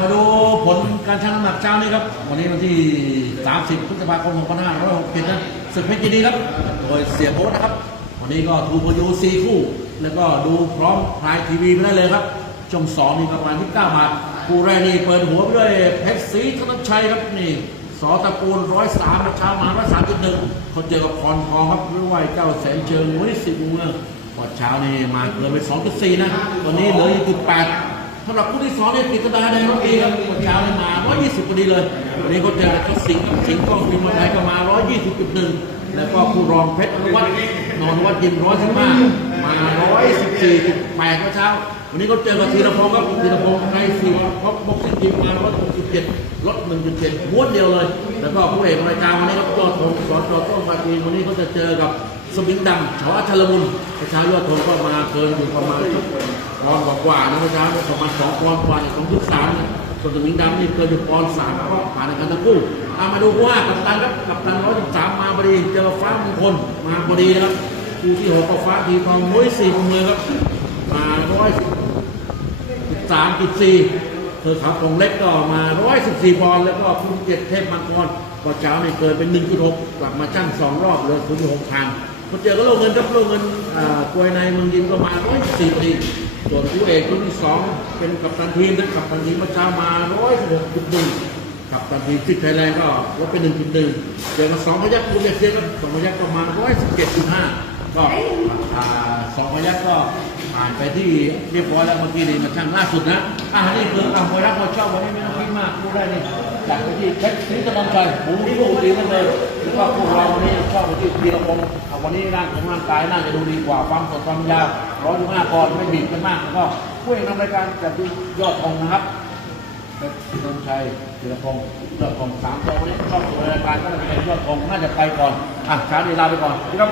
มาดูผลการชั่งน้ำหนักเช้านี้ครับ วันนี้วันที่ 30พฤษภาคม2567นะศึกเพชรยินดีครับ โดยเสียโบ๊ทนะครับ วันนี้ก็ทูพยูซีคู่ แล้วก็ดูพร้อมพลายทีวีไปได้เลยครับช่องสองนี่ประมาณที่9บาทคู่แรกนี่เปิดหัวไปด้วยเพชรศรีธนชัยครับนี่สอตะปูนร้อยสามเช้ามาร้อยสามจุดหนึ่งเขาเจอกับพรทองครับหรือว่าเจ้าแสนเชิงวันที่สิบเมืองพอเช้านี่มาเกินไปสองจุดสี่นะ วันนี้เหลืออยู่จุดแปด สำหรับผู้ที่สองเนี่ยติดกระดาในรถเองครับเมื่อเช้าเลยมา 120พอดีเลย วันนี้เขาเจอกับสิงห์สิงห์กองบินมาไทยก็มา 120.1 แล้วก็คู่รองเพชรอนุวัฒน์นอนวัดยิม115 มา114.8เมื่อเช้า วันนี้เขาเจอกับธีรพงศ์ครับธีรพงศ์ไทยสี่พบบ็อกซิ่งยิมมา167ลด1.7ม้วนเดียวเลย แล้วก็ผู้เอกรายการวันนี้ครับยอดธงสอนจอต้นปาจีนวันนี้เขาจะเจอกับสมิงดำชอชลมุนประชายอดธงก็มาเกินอยู่ประมาณช่วงปอนกว่าๆนะเมื่อเช้าประมาณสองปอนกว่าสองจุดสามส่วนสมิงดำนี่เกินอยู่ปอนสามก็ผ่านกันทั้งคู่เอามาดูว่ากับตันครับกับตันร้อยสิบสามมาพอดีเจอฟ้ามงคลมาพอดีนะครับ คู่ที่หกก็ฟ้าทีทองมุ้ยสี่ของเมืองครับมาร้อยสิบสามจุดสี่เธอขับของเล็กก็มาร้อยสิบสี่ปอนด์แล้วก็คู่ที่เจ็ดเทพมังกรก็เช้านี่เกินเป็นหนึ่งจุดหกกลับมาจ้างสองรอบเลยศูนย์หกทางเขาเจอก็โลกเงินครับโลกเงินอ่ากวยในเมืองยิมก็มาร้อยสี่พอดีส่วนคู่เอกคู่ที่สองเป็นกัปตันทีมนะกัปตันทีมเมื่อเช้ามาร้อยสิบหกจุดหนึ่งกัปตันทีมซิกไทยแลนด์ก็ลดไปหนึ่งจุดหนึ่งเจอกับสองพยักคู่เด็กเซียก็สองพยักประมาณร้อยสิบเจ็ดจุดห้า ก็อ่าสองพยักก็ผ่านไปที่เรียบร้อยแล้วเมื่อกี้นี่มาช่างล่าสุดนะอ่านี่คืออ่าพยักเราชอบวันนี้ไม่ต้องคิดมากคู่แรกนี่จากไปที่เพชรศรีกำลังใจหมูที่ลูกดีนั่นเลยแล้วก็พวกเราวันนี้ชอบไปที่พีรพงศ์วันนี้ร่างของร่างกายน่าจะดูดีกว่าความสดความยาวร้อยห้าปอนด์ไม่บีบกันมากแล้วก็ผู้เอกนำรายการจากที่ยอดธงนะครับเป็นนนชัยธีรพงศ์ยอดธงสามตัววันนี้ชอบตัวรายการก็จะเป็นยอดธงน่าจะไปก่อนอะช้าดีลาไปก่อนครับ